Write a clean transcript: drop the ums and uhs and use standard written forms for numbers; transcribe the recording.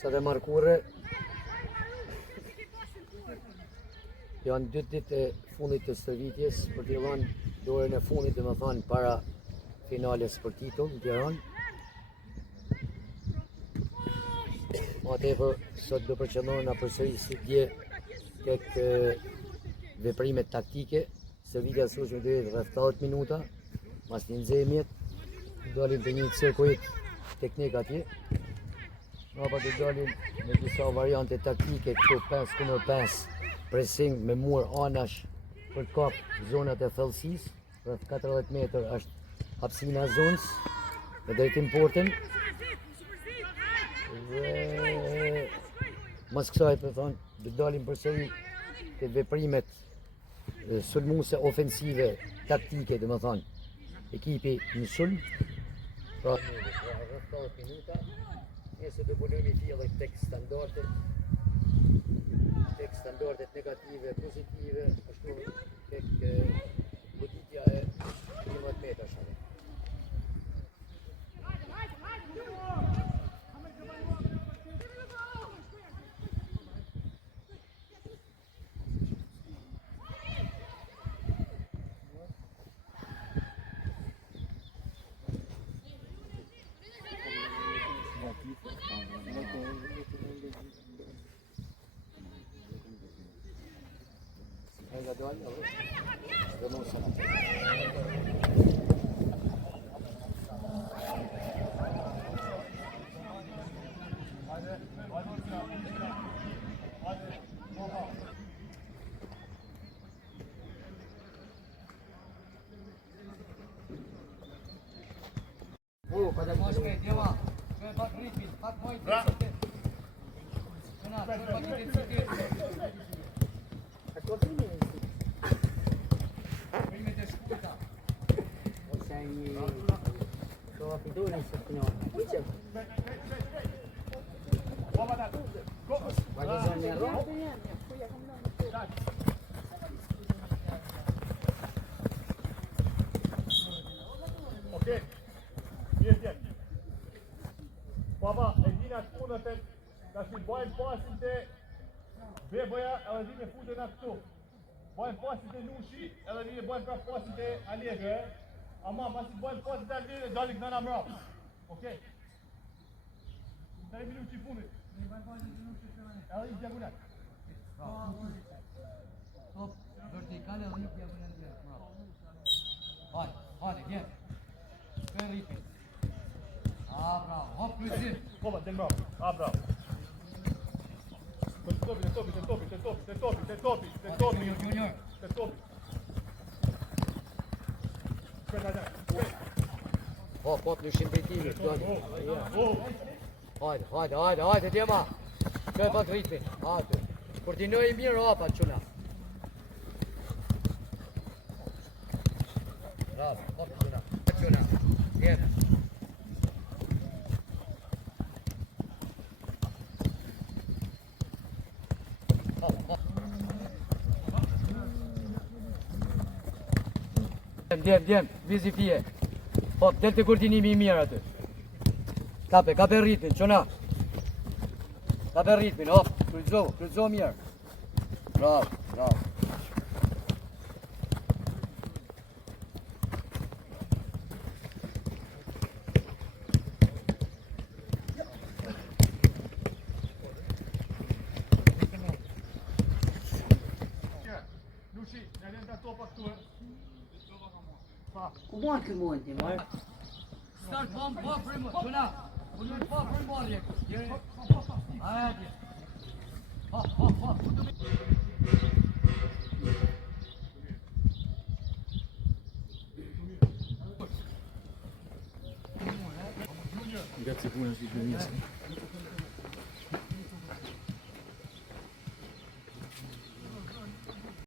Sa dhe markurë, janë 2 ditë e fundit të stërvitjes për t'i dhënë dorën e fundit, dhe më thanë, para finales për titull në Tiranë. Ma tepër, sot do përqendrohena përsëri si dje tek veprimet taktike. Stërvitja sushme do jetë rreth 80 minuta, mas një nxemjet, dalim të një cirkuit teknik atje. Hapa të dalim me disa variante taktike, këtu 5x5, pressing me mur anash për të kap zonat e thellësisë, rreth 40 metër është hapësina e zonës në drejtim portin. Dhe mas kësaj të thonë, do dalim përsëri te veprimet sulmuese ofensive taktike, dhe më thonë, ekipi në sulm. Pra, rreth 80 minuta. Nëse do bëjmë tillë tek standardet negative, pozitive, ashtu tek goditja e 15 metrash. Okej, mirë. Baba, e dina të punët e da shi bojnë pasin të Beboja edhe di me futën a këtu. Bojnë pasin të Nushi edhe di me bojnë pra pasin të Alege. Ama pasi bojnë pasin të Alege, dalit nëna mrap. Okej? 3 minutë i fundit. Edhe i diagonal. Top, vertikale edhe i diagonal mrap. Hajde, gjenë. Për rritin. Bravo, hop, kryzim. Kova, del mrap. Bravo. Te topi. Junior. Te topi. Hop, në shimbritimit. Hajde, djema. Kërë pak ritmin. Hajde. Koordinoj i mirë hapa, quna. Bravo, hop, quna. Djema. Djem, vizi fije. Hop, del të koordinimi i mirë aty. Kape ritmin, qona. Kape ritmin, hop, kryzo mirë. Bravo. Nushi, në lënda topa këtu. Ku mund të mundi, mor? Start pa primo, qona. Unë pa primorje. Hajde. Hop. Grazie pure, si benissimo.